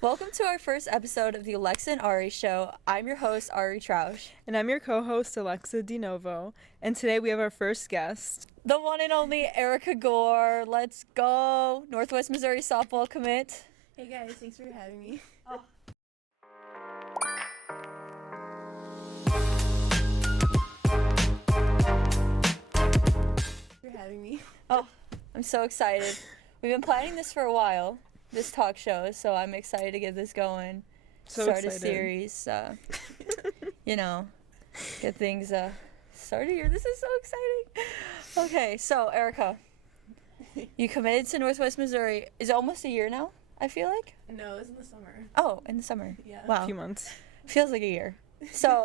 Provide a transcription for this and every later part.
Welcome to our first episode of the Alexa and Ari Show. I'm your host, Ari Trausch. And I'm your co-host, Alexa de Novo. And today we have our first guest. The one and only Erika Gore. Let's go. Northwest Missouri softball commit. Hey guys, thanks for having me. Oh. For having me. Oh, I'm so excited. We've been planning this for a while, this talk show, so I'm excited to get this going. So Start excited. a series, get things started here. This is so exciting. Okay, so Erika, you committed to Northwest Missouri. Is it almost a year now, I feel like? No, it was in the summer. Oh, in the summer. Yeah. Wow. A few months. Feels like a year. So,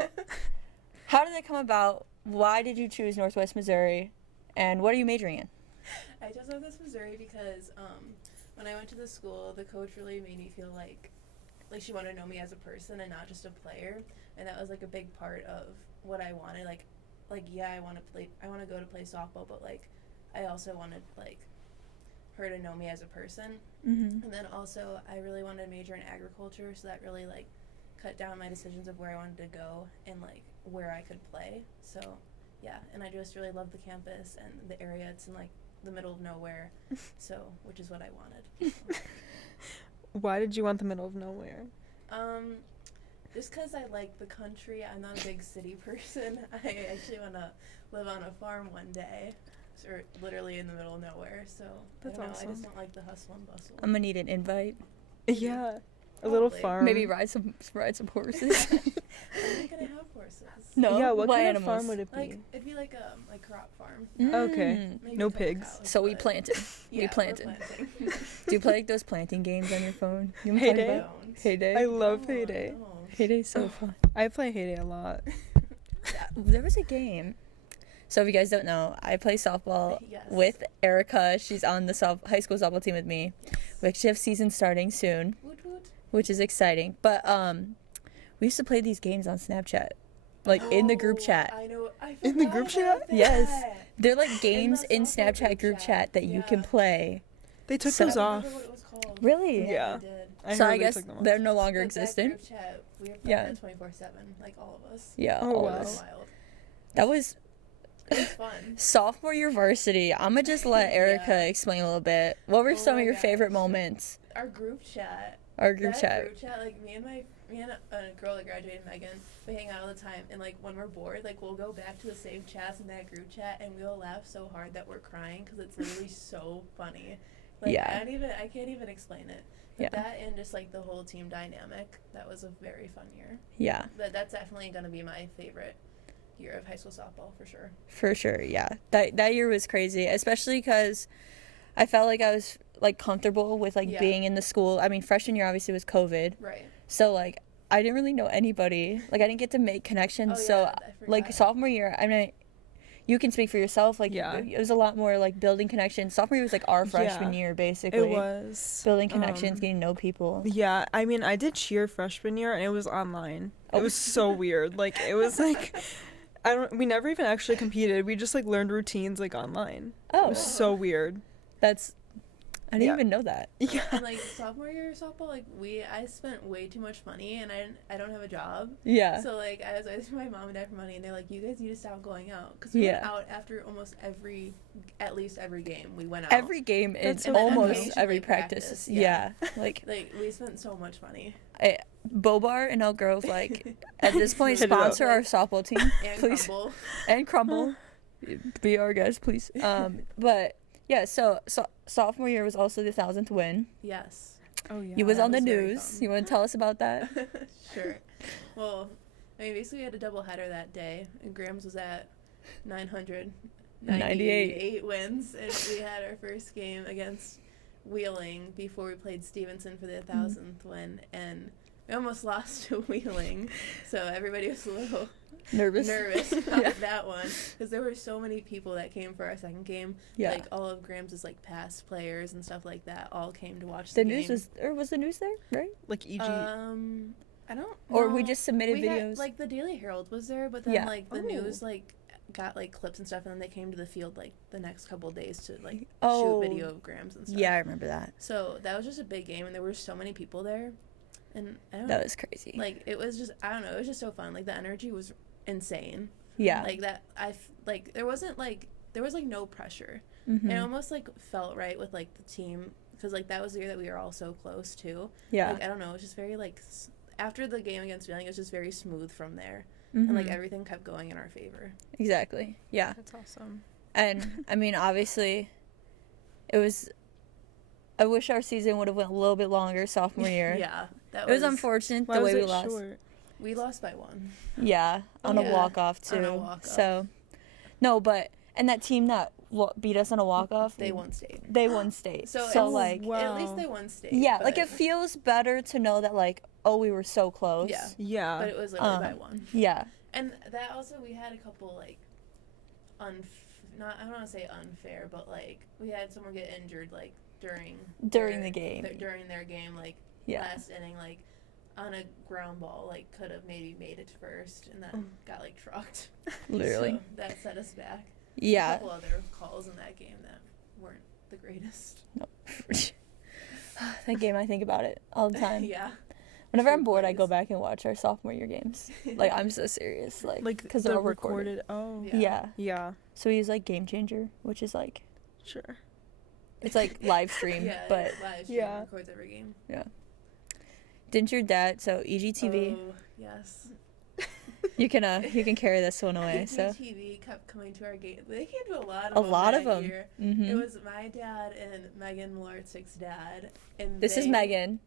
how did that come about? Why did you choose Northwest Missouri? And what are you majoring in? I chose Northwest Missouri because when I went to the school, the coach really made me feel like she wanted to know me as a person and not just a player, and that was like a big part of what I wanted. Yeah, I want to go to play softball, but I also wanted her to know me as a person. Mm-hmm. And then also I really wanted to major in agriculture, so that really cut down my decisions of where I wanted to go and where I could play. So yeah, and I just really love the campus and the area. It's in the middle of nowhere, so which is what I wanted. Why did you want the middle of nowhere? Just because I like the country. I'm not a big city person. I actually want to live on a farm one day, or literally in the middle of nowhere. So That's I don't know. awesome. I just don't like the hustle and bustle. I'm gonna need an invite. Yeah. A little Probably. farm. Maybe ride some horses. I'm not gonna have horses. No. Yeah, what kind animals? of farm would it be? It'd be like a crop farm. Okay. Maybe No a couple pigs. cows, So we but- planted. Yeah, We we're planted. planting. Do you play those planting games on your phone? You ever Heyday? play that? Don't. Heyday. I love No, I Heyday. don't. Heyday's so fun. I play Heyday a lot. There was a game. So if you guys don't know, I play softball Yes. with Erika. She's on the high school softball team with me. We actually have season starting soon, Woot woot. which is exciting. But we used to play these games on Snapchat, in the group Oh, chat. I know. I In the forgot group about chat? that. Yes. They're like games the in softball Snapchat group chat that you Yeah. can play. They took So- those I off. remember what it was called. Really? Yeah. they did. So heard I they guess took them off. they're no longer But existent. That group chat, we were Yeah. playing it 24/7, all of us. Yeah. Oh, all wow. of It was us. wild. That was It was fun. sophomore year varsity. I'm gonna just let Erika Yeah. explain a little bit. What were Oh some my of your gosh. favorite moments? Our group chat. Our group that chat. Group chat, me and a girl that graduated, Megan, we hang out all the time, and when we're bored, we'll go back to the same chats in that group chat, and we'll laugh so hard that we're crying because it's literally so funny. Yeah. I can't even explain it. Yeah. That and just the whole team dynamic. That was a very fun year. Yeah, That's definitely gonna be my favorite year of high school softball for sure. for sure. Yeah, that year was crazy, especially because I felt like I was comfortable with Yeah. being in the school. I mean, freshman year obviously was COVID, Right. so I didn't really know anybody. I didn't get to make connections. Oh, So yeah, I forgot. sophomore year, I mean, you can speak for yourself. Yeah. It was a lot more building connections. Sophomore year was our freshman Yeah. year basically. It was. Building connections, getting to know people. Yeah, I mean, I did cheer freshman year, and it was online. Oh. It was so weird. It was we never even actually competed. We just learned routines online. It Oh, was so weird. I didn't Yeah. even know that. Yeah. And sophomore year of softball, I spent way too much money, and I don't have a job. Yeah. So I was asking my mom and dad for money, and they're like, "You guys need to stop going out," because we went Yeah. out after at least every game. We went out Every game and That's so almost funny. every Occasionally practice. practice, Yeah. yeah. We spent so much money. Bobar and Elk Grove, at this point, Hit it up. sponsor our softball team, And please. Crumble. And Crumble. Be our guest, please. But yeah, so sophomore year was also the 1,000th win. Yes. Oh yeah. You was that on the was very news. fun. You want to tell us about that? Sure. Well, basically we had a doubleheader that day, and Grams was at 998 wins, and we had our first game against Wheeling before we played Stevenson for the 1,000th win, and we almost lost to Wheeling, so everybody was a little Nervous. about Yeah. that one, because there were so many people that came for our second game. Yeah. All of Grams' past players and stuff like that all came to watch The the news game. was the news there, right? EG. I don't Or know. we just submitted We videos. had, the Daily Herald was there, but then Yeah. the Oh. news got clips and stuff, and then they came to the field the next couple of days to Oh. shoot video of Grams and stuff. Yeah, I remember that. So that was just a big game, and there were so many people there. And I don't That was crazy. like, it was just, I don't know, it was just so fun. Like, the energy was insane. Yeah. Like, that, like, there was, like, no pressure. Mm-hmm. It almost, like, felt right with, like, the team, because, like, that was the year that we were all so close, too. Yeah. Like, I don't know, it was just very, like, after the game against Wheeling, it was just very smooth from there. Mm-hmm. And, like, everything kept going in our favor. Exactly. Yeah. That's awesome. And, I mean, obviously, it was... I wish our season would have went a little bit longer sophomore year. Yeah. That It was unfortunate the way we lost. Short? We lost by 1. Yeah, on a Yeah. walk-off, too. On a walk-off. So, no, but... And that team that beat us on a walk-off... They won state. They won state. So, So it's- like... wow. At least they won state. Yeah, but, like, it feels better to know that, like, oh, we were so close. Yeah. Yeah. But it was literally by 1. Yeah. And that also, we had a couple, like, I don't want to say unfair, but, like, we had someone get injured, like, during The game. during their game, like, Yeah. last inning, like, on a ground ball, like, could have maybe made it to first and then got, like, trucked. Literally. So that set us back. A Yeah. couple other calls in that game that weren't the greatest. That game, I think about it all the time. Yeah. Whenever I'm True bored, I go plays. back and watch our sophomore year games. Like, I'm so serious. Like, because the they're all recorded. Oh. Yeah. Yeah. Yeah. So we use, like, Game Changer, which is, like, Sure. it's, like, live stream. Yeah, But live stream Yeah. records every game. didn't your dad, so EGTV, Oh, yes. you can carry this one away, so. EGTV kept coming to our game. They came to a lot A of them. lot of that them. year. Mm-hmm. It was my dad and Megan Malartzik's dad. And This is Megan.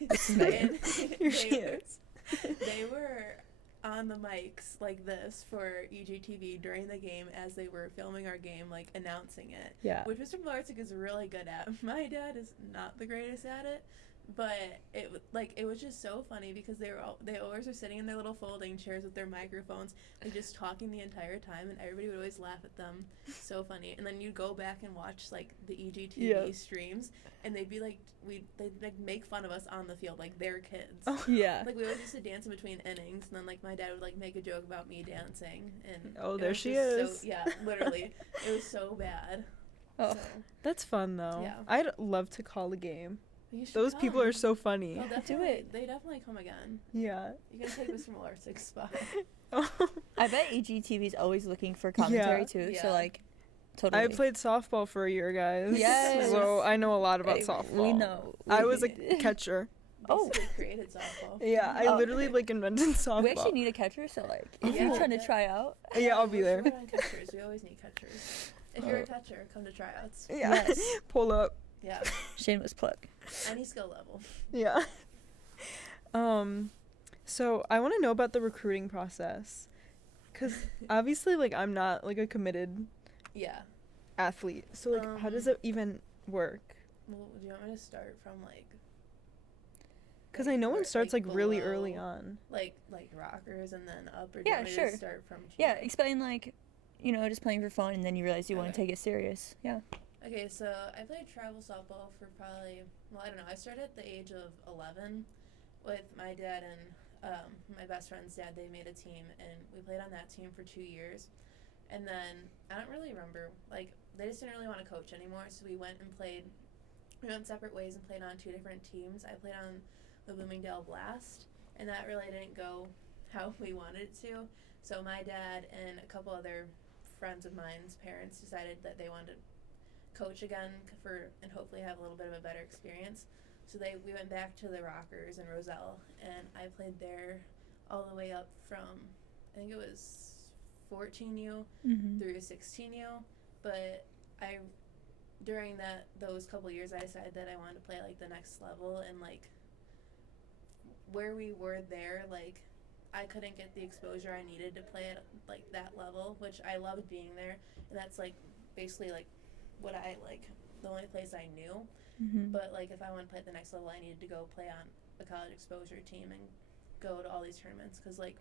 This is Megan. Here she is. They were on the mics like this for EGTV during the game as they were filming our game, like announcing it. Yeah. Which Mr. Malarczyk is really good at. My dad is not the greatest at it, but it was just so funny because they always were sitting in their little folding chairs with their microphones and just talking the entire time, and everybody would always laugh at them. So funny. And then you'd go back and watch like the EGTV streams, and they'd be like they'd like make fun of us on the field like they're kids. Yeah. Like we always used to dance in between innings, and then like my dad would like make a joke about me dancing, and Oh, it there was she just is. So, yeah, literally, it was so bad. Oh. So, That's fun though. Yeah. I'd love to call a game. you should Those people come. are so funny. They'll Do definitely- it. They definitely come again. Yeah. You can take Mr. Malarczyk's spot. I bet EGTV's always looking for commentary, Yeah. too, Yeah. so, like, totally. I played softball for a year, guys. Yes. So I know a lot about Hey, softball. We know. I was a catcher. Oh. Basically created softball. Yeah, I Oh. literally like invented softball. We actually need a catcher, so, like, if Yeah. you're trying to try out. Yeah, I'll be We're there. short on catchers. We always need catchers. If you're a catcher, come to tryouts. Yeah. Yes. Pull up. Yeah, Shameless plug. any skill level. Yeah. So I want to know about the recruiting process, cause obviously like I'm not like a committed Yeah. athlete. So like how does it even work? Well, do you want me to start from like? Cause I know where- it starts like really below, early on. Like rockers and then up, or do Yeah, you want me sure. to start from? Yeah, cheer? explain, like, you know, just playing for fun, and then you realize you want to Okay. take it serious. Yeah. Okay, so I played travel softball for probably, well, I don't know. I started at the age of 11 with my dad and my best friend's dad. They made a team, and we played on that team for 2 years. And then I don't really remember, like, they just didn't really want to coach anymore, so we went separate ways and played on 2 different teams. I played on the Bloomingdale Blast, and that really didn't go how we wanted it to. So my dad and a couple other friends of mine's parents decided that they wanted to coach again and hopefully have a little bit of a better experience. So we went back to the Rockers in Roselle, and I played there all the way up from, I think it was 14U Mm-hmm. through 16U. But during those couple years, I decided that I wanted to play like the next level, and like where we were there, like I couldn't get the exposure I needed to play at like that level, which I loved being there, and that's like basically like what I like, the only place I knew. Mm-hmm. But like if I want to play at the next level, I needed to go play on a college exposure team and go to all these tournaments, because like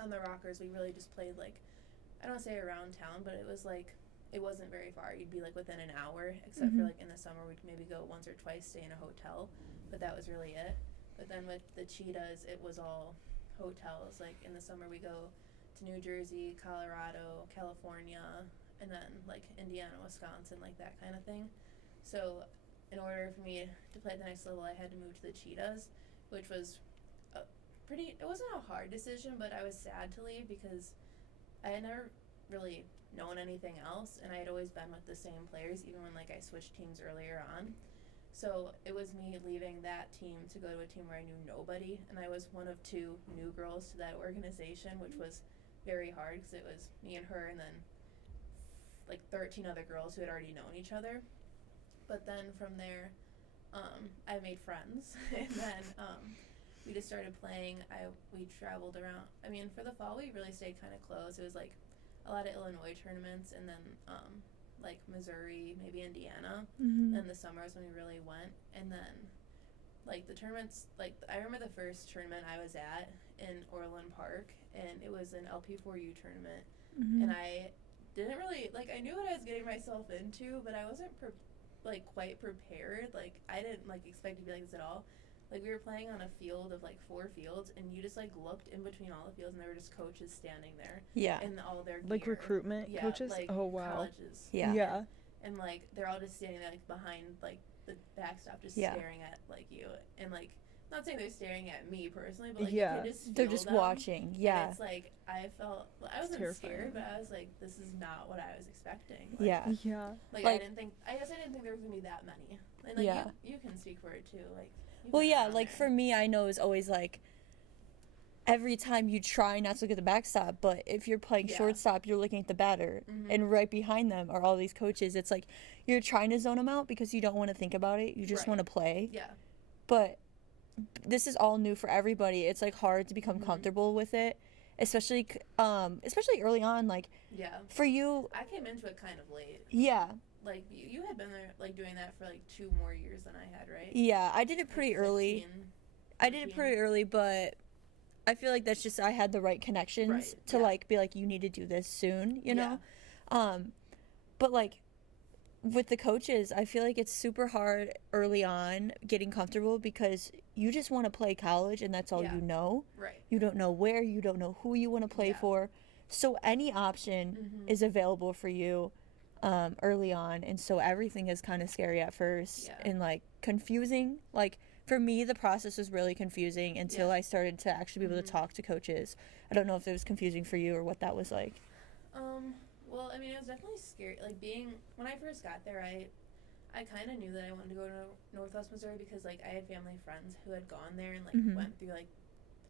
on the Rockers we really just played like, I don't want to say around town, but it was like, it wasn't very far. You'd be like within an hour, except for Mhm. like in the summer we'd maybe go once or twice, stay in a hotel, but that was really it. But then with the Cheetahs, it was all hotels. Like in the summer we go to New Jersey, Colorado, California, and then like Indiana, Wisconsin, like that kind of thing. So in order for me to play at the next level, I had to move to the Cheetahs, which was it wasn't a hard decision, but I was sad to leave because I had never really known anything else, and I had always been with the same players, even when like I switched teams earlier on. So it was me leaving that team to go to a team where I knew nobody, and I was one of 2 new girls to that organization, which was very hard because it was me and her and then like 13 other girls who had already known each other. But then from there, I made friends, and then we just started playing. We traveled around. I mean, for the fall, we really stayed kind of close. It was like a lot of Illinois tournaments, and then like Missouri, maybe Indiana. Mm-hmm. And the summers when we really went. And then like the tournaments, like I remember the first tournament I was at in Orland Park, and it was an LP4U tournament. Mm-hmm. And I didn't really, like, I knew what I was getting myself into, but I wasn't quite prepared. Like, I didn't like expect to be like this at all. Like, we were playing on a field of like 4 fields, and you just like looked in between all the fields, and there were just coaches standing there. Yeah. And all their Like gear. recruitment Yeah, coaches? like Oh, wow. colleges. Yeah. Yeah. And like they're all just standing there like behind like the backstop, just Yeah. staring at like you, and like not saying they're staring at me personally, but like Yeah. you can just They're feel just them. watching. Yeah. And it's like I wasn't terrifying. scared, but I was like, this is not what I was expecting. Like, Yeah. Yeah. Like, Like- I guess I didn't think there was gonna be that many. And like Yeah. you can speak for it too. Like. you've Well, been yeah, around like there. for me, I know it's always like every time you try not to look at the backstop, but if you're playing Yeah. shortstop, you're looking at the batter, Mhm. and right behind them are all these coaches. It's like you're trying to zone them out because you don't want to think about it. You just Right. want to play. Yeah. But this is all new for everybody. It's like hard to become Mhm. comfortable with it, especially early on. Like Yeah. for you, I came into it kind of late. yeah, Like you had been there like doing that for like 2 more years than I had, right? yeah. I did it pretty Like early. 15. I did it pretty early, but I feel like that's just I had the right connections Right, to yeah. like be like, you need to do this soon, you know? Yeah. But like with the coaches, I feel like it's super hard early on getting comfortable because you just want to play college and that's all Yeah. you know. Right. You don't know where, you don't know who you want to play Yeah. for. So any option Mhm. is available for you early on, and so everything is kind of scary at first Yeah. and like confusing. Like for me, the process was really confusing until Yeah. I started to actually be able to Mhm. talk to coaches. I don't know if it was confusing for you or what that was like. Well, I mean, it was definitely scary. Like when I first got there, I kind of knew that I wanted to go to Northwest Missouri because like I had family friends who had gone there and like Mhm. went through like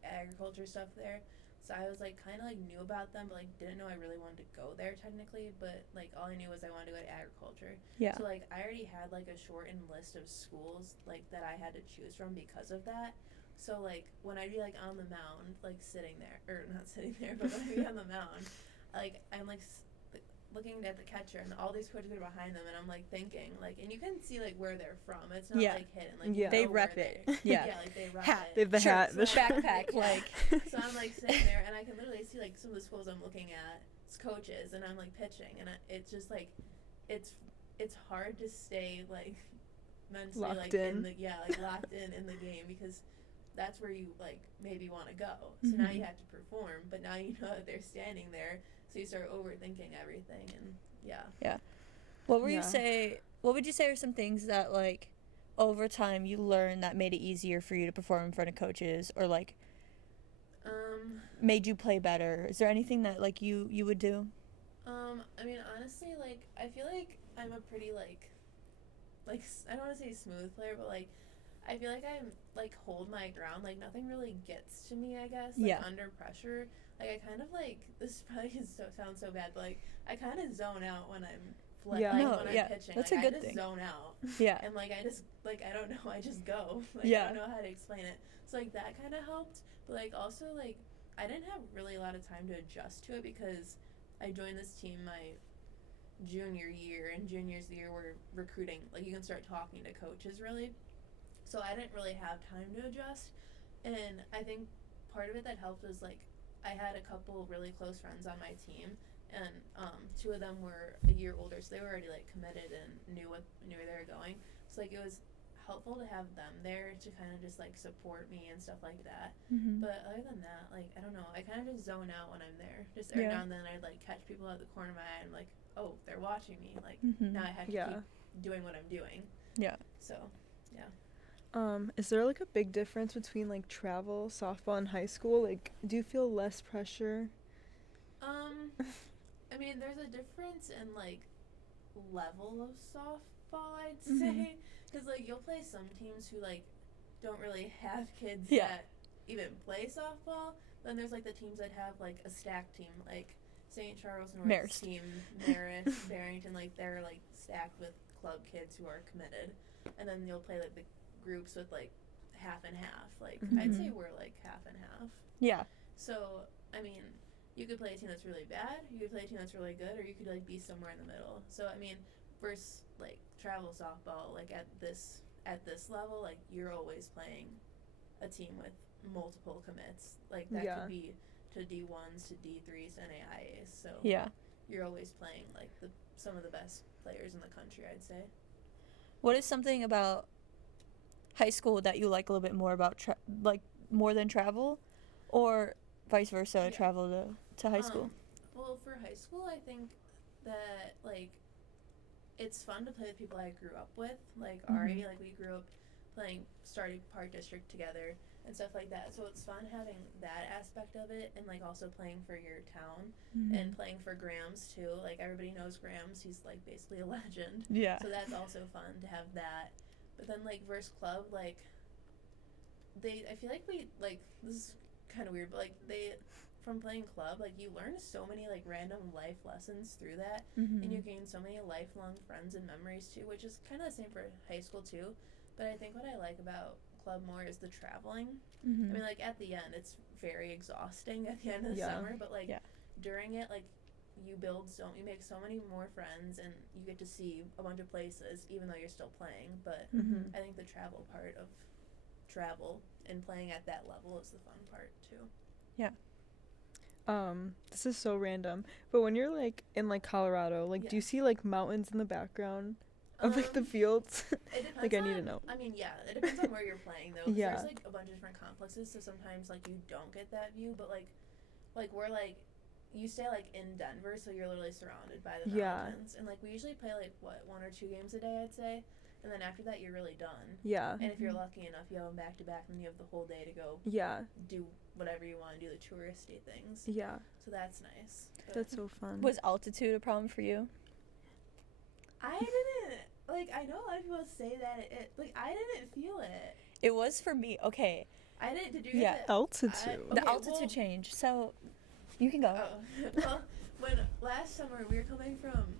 agriculture stuff there. So I was like kind of like knew about them, but like didn't know I really wanted to go there technically. But like all I knew was I wanted to go to agriculture. Yeah. So like I already had like a shortened list of schools like that I had to choose from because of that. So like when I'd be like on the mound, like sitting there, or not sitting there, but when I'd be on the mound, like I'm like looking at the catcher and all these coaches are behind them, and I'm like thinking like, and you can see like where they're from. It's not Yeah. like hidden. Like Yeah. you They know rep where it. they're- Yeah. Yeah, like they rep Hat. it. They have the Sure, hat. so The backpack, Yeah. like So I'm like sitting there, and I can literally see like some of the schools I'm looking at, it's coaches, and I'm like pitching, and it's just like, it's hard to stay like mentally Locked like in. locked in the game because that's where you like maybe want to go. So now Mhm. you have to perform, but now you know that they're standing there, so you start overthinking everything, and yeah. what would Yeah. you say are some things that like over time you learned that made it easier for you to perform in front of coaches or like made you play better? Is there anything that like you would do? I mean, honestly, like, I feel like I'm a pretty, like, I don't want to say smooth player, but, like, I feel like I'm, like, hold my ground. Like, nothing really gets to me, I guess, like, Yeah. under pressure. Like, I kind of, like, this probably sounds so bad, but, like, I kind of zone out when I'm Yeah. No, when yeah, I'm pitching. that's like, a good I just thing. zone out. Yeah. And, like, I just, like, I don't know, I just go. Like, Yeah. I don't know how to explain it. So, like, that kind of helped. But, like, also, like, I didn't have really a lot of time to adjust to it because I joined this team my junior year, and junior's the year we're recruiting. Like, you can start talking to coaches, really. So I didn't really have time to adjust. And I think part of it that helped was, like, I had a couple really close friends on my team, and 2 of them were a year older, so they were already, like, committed and knew where they were going. So, like, it was helpful to have them there to kind of just, like, support me and stuff like that. Mm-hmm. But other than that, like, I don't know, I kind of just zone out when I'm there. Just every Yeah. now and then I'd, like, catch people out the corner of my eye and, like, oh, they're watching me. Like, Mm-hmm. now I have to Yeah. keep doing what I'm doing. Yeah. So, yeah. Is there like a big difference between like travel, softball, and high school? Like, do you feel less pressure? I mean, there's a difference in like level of softball, I'd Mhm. say, because like you'll play some teams who like don't really have kids Yeah. that even play softball. Then there's like the teams that have like a stacked team, like St. Charles North's Marist. team, Marist, Barrington, like they're like stacked with club kids who are committed, and then you'll play like the groups with like half and half. Like I'd say Mhm. we're like half and half. Yeah. So I mean, you could play a team that's really bad, you could play a team that's really good, or you could like be somewhere in the middle. So I mean, versus like travel softball, like at this level, like you're always playing a team with multiple commits. Like that Yeah. could be to D1s, to D3s, and AIAs. So Yeah. you're always playing like some of the best players in the country, I'd say. What is something about high school that you like a little bit more about like more than travel, or vice versa, Yeah. travel to high school? Well, for high school, I think that like it's fun to play with people I grew up with, like Ari. Mhm. Like we grew up playing starting Park District together and stuff like that. So it's fun having that aspect of it, and like also playing for your town and playing for Grams too. Like everybody knows Grams; he's like basically a legend. Yeah. So that's also fun to have that. But then like versus club, like I feel like we like this is kind of weird, but like from playing club, like you learn so many like random life lessons through that, Mhm. and you gain so many lifelong friends and memories too, which is kind of the same for high school too. But I think what I like about club more is the traveling. Mhm. I mean, like at the end, it's very exhausting at the end of the Yeah. summer, but like Yeah. during it, like you make so many more friends, and you get to see a bunch of places, even though you're still playing. But Mhm. I think the travel part of travel and playing at that level is the fun part too. This is so random, but when you're like in like Colorado, like do you Yeah. see like mountains in the background of like the Um, fields? It depends Like, I need to on- know. I mean, yeah, it depends on where you're playing though. 'Cause Yeah. There's like a bunch of different complexes, so sometimes like you don't get that view, but like we're like you stay like in Denver, so you're literally surrounded by the Yeah. mountains, and like we usually play like what 1 or 2 games a day, I'd say, and then after that you're really done. Yeah. And if you're Mhm. lucky enough, you have them back to back, and you have the whole day to go Yeah. do whatever you want to do, the touristy things. Yeah. So that's nice. But That's so fun. Was altitude a problem for you? I didn't like. I know a lot of people say that it like I didn't feel it. It was for me. Okay. I didn't. Did you? Yeah. Get it? Altitude. The Okay, altitude well- change. So, you can go. Oh, well, when last summer we were coming from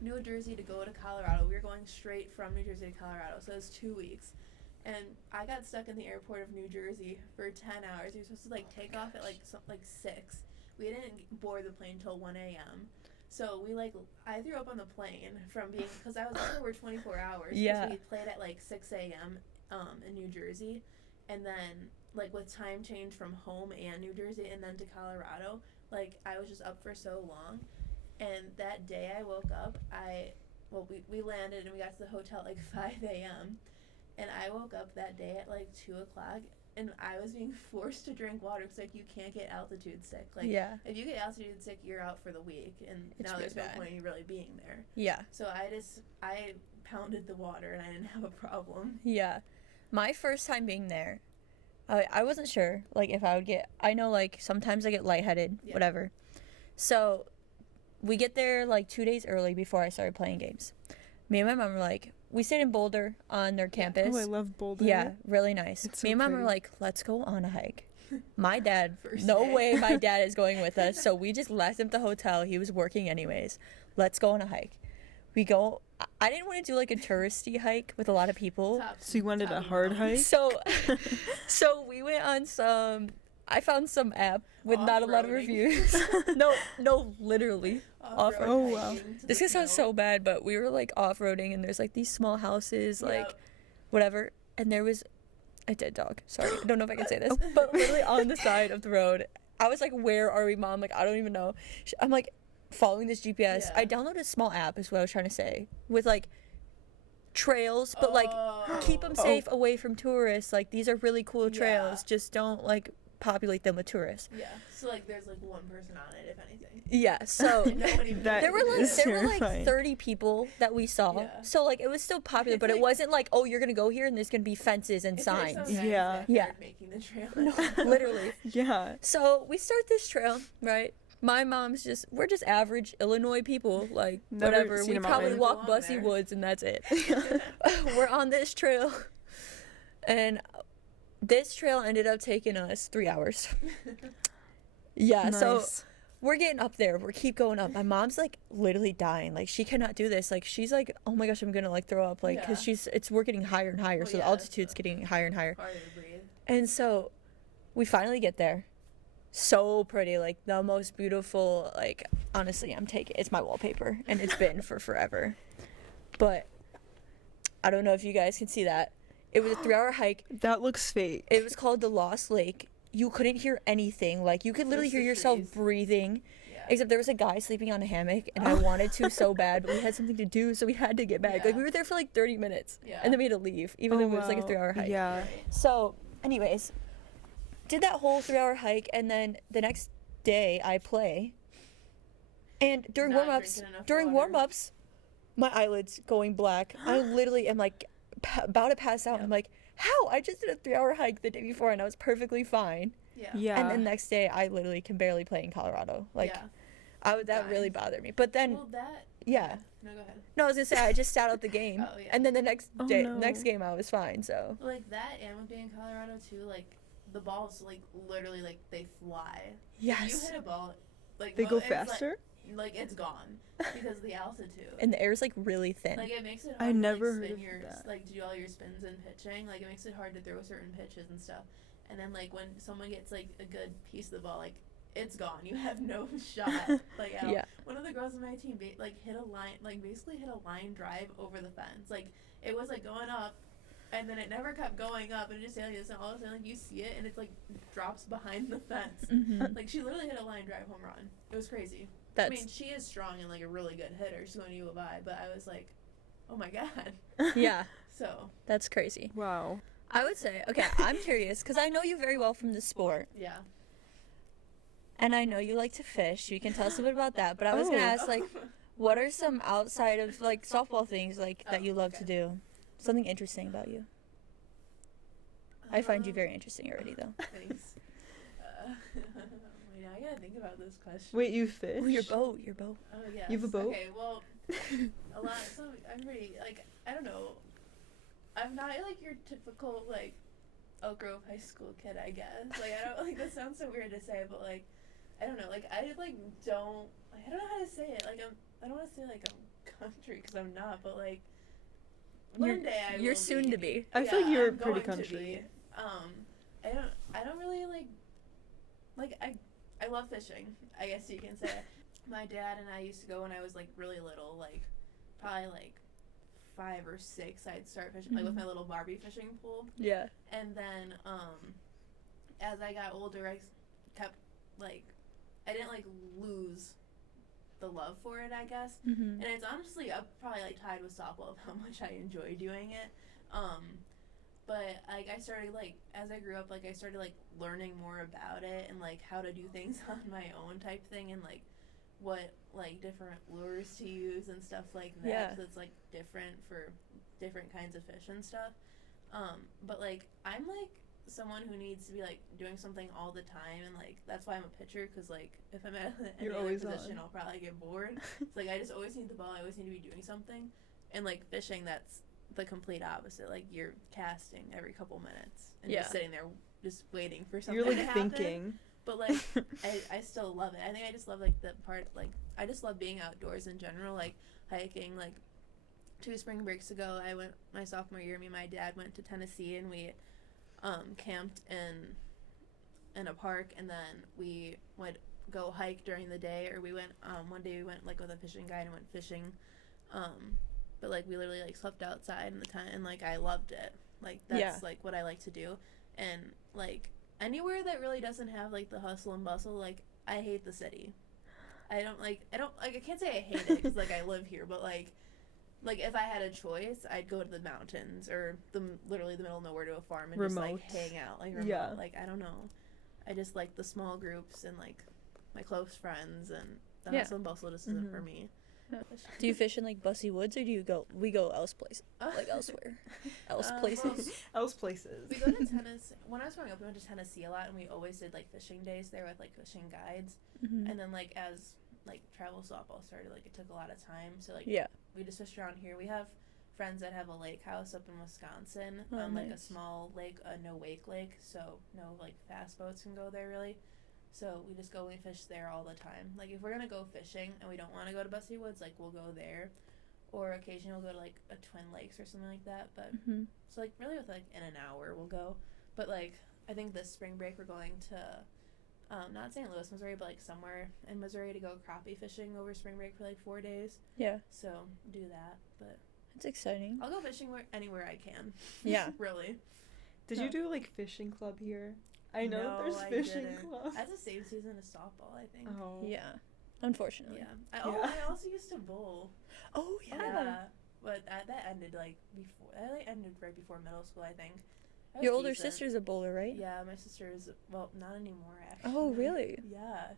New Jersey to go to Colorado, we were going straight from New Jersey to Colorado, so it was 2 weeks. And I got stuck in the airport of New Jersey for 10 hours. We were supposed to like take off at like 6. We didn't board the plane until 1 a.m. So I threw up on the plane from being, because I was there for 24 hours. 'Cause Yeah. we played at like 6 a.m. In New Jersey. And then like with time change from home and New Jersey and then to Colorado, like I was just up for so long. And that day I woke up, we landed and we got to the hotel at like 5 a.m. And I woke up that day at like 2 o'clock, and I was being forced to drink water because like you can't get altitude sick. Like Yeah. if you get altitude sick, you're out for the week, and It's now really there's no bad. point in you really being there. Yeah. So I pounded the water and I didn't have a problem. Yeah. My first time being there, I wasn't sure, like, if I would get, I know, like, sometimes I get lightheaded, Yeah. whatever. So, we get there, like, 2 days early before I started playing games. Me and my mom were like, we stayed in Boulder on their campus. Oh, I love Boulder. Yeah, really nice. It's Me so and mom were pretty. like, let's go on a hike. My dad, First no day. way my dad is going with us. So we just left him at the hotel. He was working anyways. Let's go on a hike. We go, I didn't want to do like a touristy hike with a lot of people. So you wanted a top hard mountain. hike? So we went on I found some app with not a lot of Off-roading. reviews. No, literally. Off-road Oh, wow. hiking to This the could sound snow. so bad, but we were like off-roading and there's like these small houses, like Yep. whatever, and there was a dead dog. Sorry, I don't know if I can say this, but literally on the side of the road. I was like, where are we, Mom? Like, I don't even know. I'm like following this GPS. Yeah. I downloaded a small app is what I was trying to say, with like trails, but like keep them Oh. safe away from tourists. Like, these are really cool Yeah. trails. Just don't like populate them with tourists. Yeah. So like there's like one person on it, if anything. Yeah, so And nobody That there were is like terrifying. 30 people that we saw. Yeah. So like it was still popular, It's but it like- wasn't like, oh, you're gonna go here and there's gonna be fences and It's like signs. some guy's Yeah. Yeah. backyard making the trail. Literally. Yeah. So we start this trail, right? My mom's we're just average Illinois people, like Never whatever. seen We a probably mountain. walk Belong Bussy there. Woods and that's it. We're on this trail, and this trail ended up taking us 3 hours. Yeah, so Nice. we're getting up there. We keep going up. My mom's like literally dying. Like she cannot do this. Like she's like, oh my gosh, I'm gonna like throw up. Like because Yeah. we're getting higher and higher. Well, So yeah, the that's altitude's the- getting higher and higher. Harder to breathe. And so we finally get there. So pretty, like the most beautiful, like honestly, it's my wallpaper and it's been for forever. But I don't know if you guys can see that. It was a 3-hour hike. That looks fake. It was called the Lost Lake. You couldn't hear anything. Like you could literally Just hear the yourself trees. breathing. Yeah. Except there was a guy sleeping on a hammock and I wanted to so bad, but we had something to do, so we had to get back. Like Yeah. we were there for like 30 minutes. Yeah. And then we had to leave, even though it was like a wow. 3-hour hike. Yeah. Right. So, anyways, did that whole 3-hour hike, and then the next day I play. And during Not warm-ups, drinking enough water. my eyelids going black. I literally am like about to pass out. Yep. I'm like, how? I just did a 3-hour hike the day before, and I was perfectly fine. Yeah. Yeah. And then next day, I literally can barely play in Colorado. Like, yeah. that Dying. really bothered me. But then, Well, that. yeah. No, go ahead. No, I was gonna say I just sat out the game, Oh, yeah. and then the next Oh, day, no. next game, I was fine. So. Like that, and with being in Colorado too, like the balls, like literally, like they fly. Yes. If you hit a ball, like They go it's, like- faster? Like it's gone because of the altitude. And the air's like really thin. Like it makes it hard I to never like, heard spin of your that. like do all your spins and pitching. Like it makes it hard to throw certain pitches and stuff. And then like when someone gets like a good piece of the ball, like it's gone. You have no shot. Like at all. Yeah. One of the girls on my team like hit a line, like basically hit a line drive over the fence. Like it was like going up, and then it never kept going up, and it just stayed like this. And all of a sudden, like you see it, and it's like drops behind the fence. Mhm. Like she literally hit a line drive home run. It was crazy. That's I mean, she is strong and like a really good hitter. She's going to U of I, but I was like, oh my god. yeah, So that's crazy. Wow. I would say, okay, I'm curious because I know you very well from the sport, yeah. and I know you like to fish. You can tell us a bit about that. But I was gonna Oh. ask, like, what are some outside of like softball things like that you love to okay. do? Something interesting about you. I find you very interesting already, though. Thanks. Wait, now I gotta think about this question. Wait, you fish? Oh, your boat, your boat. Oh yes. You have a boat? Okay, well, a lot. So I'm pretty like I don't know. I'm not like your typical like Elk Grove high school kid, I guess. Like I don't like that sounds so weird to say, but like I don't know. Like I like don't. Like, I don't know how to say it. Like I don't want to say like I'm country because I'm not, but like one day I You're will soon to be. I feel like you're I'm pretty going to country. be. I don't really like I love fishing, I guess you can say. My dad and I used to go when I was like really little, like probably like 5 or 6. I'd start fishing like with my little Barbie fishing pool, Yeah. and then as I got older, I kept like I didn't like lose the love for it, I guess. Mm-hmm. And it's honestly up probably like tied with softball of how much I enjoy doing it. But like I started like as I grew up, like I started like learning more about it and like how to do things on my own type thing, and like what like different lures to use and stuff like that. Yeah. 'Cause it's like different for different kinds of fish and stuff. But like I'm like someone who needs to be like doing something all the time, and like that's why I'm a pitcher, because like if I'm at any You're other always position on. I'll probably get bored. It's like I just always need the ball, I always need to be doing something. And like fishing, that's the complete opposite. Like you're casting every couple minutes and Yeah. just sitting there just waiting for something You're to like happen. thinking. But like I still love it. I think I just love like the part, like I just love being outdoors in general, like hiking. Like 2 spring breaks ago, I went my sophomore year, me and my dad went to Tennessee, and we camped in a park, and then we would go hike during the day, or we went one day we went like with a fishing guide and went fishing, but like we literally like slept outside in the tent, and like I loved it. Like that's Yeah. like what I like to do. And like anywhere that really doesn't have like the hustle and bustle, like I hate the city. I can't say I hate it because like I live here, but like if I had a choice, I'd go to the mountains or literally the middle of nowhere to a farm and Remote. just like hang out, like remote. Yeah. Like I don't know. I just like the small groups and like my close friends, and the Yeah. hustle and bustle just isn't for me. Do you fish in like Bussy Woods, or do you go? We go else place, like elsewhere, else places. Else places. We go to Tennessee. When I was growing up, we went to Tennessee a lot, and we always did like fishing days there with like fishing guides. Mhm. And then like as like travel softball started, like it took a lot of time. So like Yeah. we just fished around here. We have friends that have a lake house up in Wisconsin, Oh, like a nice. small lake, a no wake lake, so no like fast boats can go there really. So we just go, we fish there all the time. Like if we're gonna go fishing and we don't want to go to Bussy Woods, like we'll go there, or occasionally we'll go to like a Twin Lakes or something like that. But Hmm. so like really with like in an hour we'll go. But like I think this spring break we're going to not St. Louis, Missouri, but like somewhere in Missouri to go crappie fishing over spring break for like 4 days. Yeah, So do that. But it's exciting. I'll go fishing anywhere I can. Yeah. Really. Did you do like fishing club here? I know No, there's I fishing didn't. club. That's the same season as softball, I think. Oh. Yeah, unfortunately. Yeah. Yeah. I also used to bowl. Oh yeah. Yeah. But that ended like before. That like ended right before middle school, I think. I was Your older decent. sister's a bowler, right? Yeah, my sister is, well, not anymore actually. Oh really? Yeah,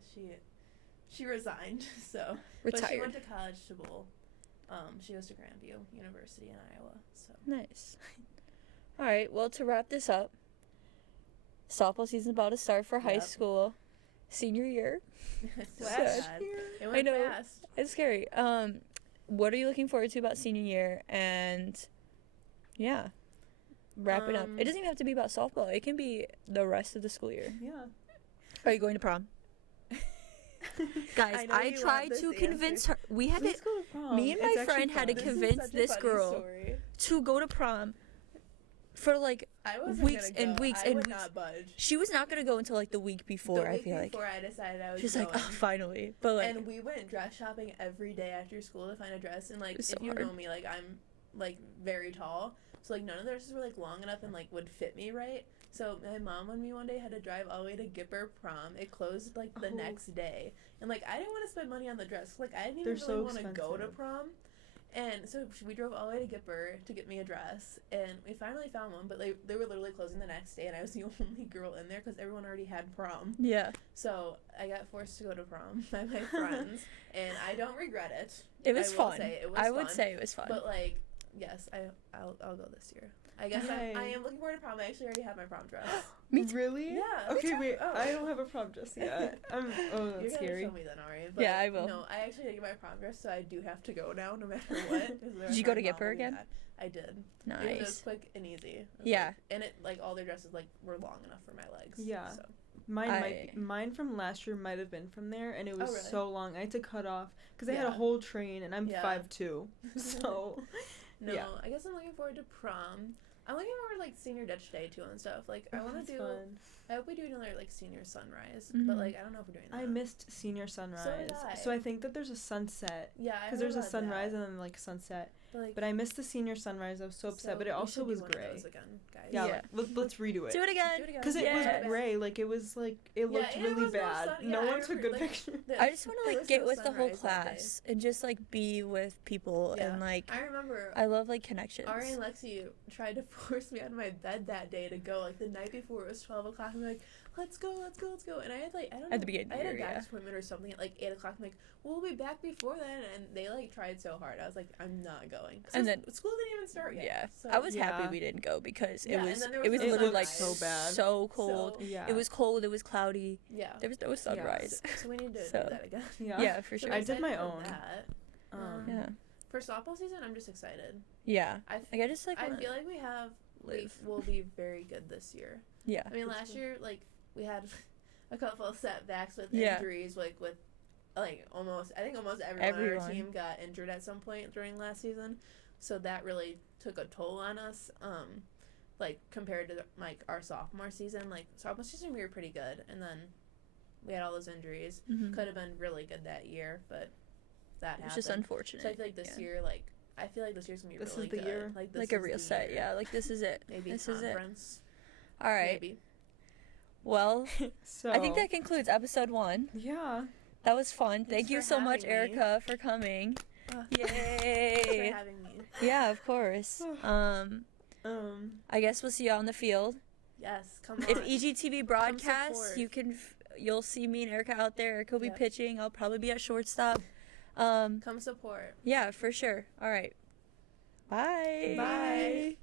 she resigned. So But she Retired. went to college to bowl. She goes to Grandview University in Iowa. So Nice. All right. Well, to wrap this up, softball season's about to start for high Yep. school, senior year. it's Last sad. year. It went know. fast. It's scary. What are you looking forward to about senior year? And yeah, wrapping up. It doesn't even have to be about softball. It can be the rest of the school year. Yeah. Are you going to prom? Guys, I know I you want tried this to convince answer. her. We had Let's to. go to prom. Me and It's my actually friend had to fun. This is convince such a this funny girl story. to go to prom for like I wasn't weeks gonna and go. weeks I and would weeks. not budge. She was not gonna go until like the week before. The I week feel like before I decided I was she's going. like, oh, finally. But like, And we went dress shopping every day after school to find a dress. And like, It was if so you hard. know me, like I'm like very tall, so like none of the dresses were like long enough and like would fit me right. So my mom and me one day had to drive all the way to Gipper prom. It closed like the Oh. next day, and like I didn't want to spend money on the dress. Like I didn't They're even so really want to go to expensive. prom. And so we drove all the way to Gipper to get me a dress, and we finally found one, but they were literally closing the next day, and I was the only girl in there because everyone already had prom. yeah, So I got forced to go to prom by my friends, and I don't regret it. it was I will fun. say it was I would fun, say it was fun. But like, yes, I'll go this year. I guess Yay. I am looking forward to prom. I actually already have my prom dress. Me too. Really? Yeah. Okay, wait. Oh. I don't have a prom dress yet. Oh, You're that's gonna scary. show me then, Ari. But Yeah, I will. No, I actually did get my prom dress, so I do have to go now, no matter what. Did you go to Gipper again? I did. Nice. It was quick and easy. It was Yeah. like- and it like all their dresses like were long enough for my legs. Yeah. So. Mine from last year might have been from there, and it was really? so long. I had to cut off because I had a Yeah. whole train, and I'm Yeah. 5'2", so No, yeah. I guess I'm looking forward to prom. I'm looking forward to like senior Dutch day too and stuff. Like I want That's to do. fun. I hope we do another like senior sunrise, Mhm. but like I don't know if we're doing that. I missed senior sunrise, I. so I think that there's a sunset Yeah, because there's a sunrise and then like sunset. like, But I missed the senior sunrise. I was so upset, but it we also should do was one of gray. those again, guys. Yeah, Yeah. let's redo it. Do it again. Do it again. Because it Yeah. was gray, like it was like it looked and it really was no bad. sun- no yeah, I one took remember, good like, pictures. I just want to there like was get no with the whole sunrise that day. class and just like be with people Yeah. and like I remember I love like connections. Ari and Lexi tried to force me out of my bed that day to go. Like the night before, it was 12 o'clock. I'm like, let's go. And I had like I don't know. At the beginning I of had the a year, doctor's appointment or something at like 8 o'clock. I'm like, we'll be back before then. And they like tried so hard. I was like, I'm not going. And then- school didn't even start yet. Yeah, So, I was Yeah. happy we didn't go because Yeah, it and was then there it was was no literally like sunrise. so bad. so cold. So- Yeah, It was cold. It was cloudy. yeah. There was no sunrise. So we need to So- do that again. Yeah, for So sure. we're I did my excited for own. that. Yeah, For softball season, I'm just excited. yeah. I Like I just like I wanna feel like we live. will be very good this year. Yeah. I mean, last year, like, we had a couple of setbacks with Yeah. injuries, like, with, like, almost everyone on our Everyone. team got injured at some point during last season. So that really took a toll on us, like, compared to, like, our sophomore season. Like, sophomore season, we were pretty good, and then we had all those injuries. Mhm. Could have been really good that year, but that It's happened. just unfortunate. So I feel like this yeah. year, like, I feel like this year's gonna be This is really the good. year. Like, this Like a is real the set. year. Yeah. Like this is it. Maybe this is it. conference. All right. Maybe. Well, So I think that concludes episode 1. yeah. That was fun. Thank Thanks you for so much, having me. Erica, for coming. Thanks for Yay! having me. Yeah, of course. I guess we'll see you on the field. Yes, come on. If EGTV broadcasts, support. you'll see me and Erica out there. Erica will be Yep. pitching. I'll probably be at shortstop. Come support. Yeah, for sure. All right. Bye. Bye.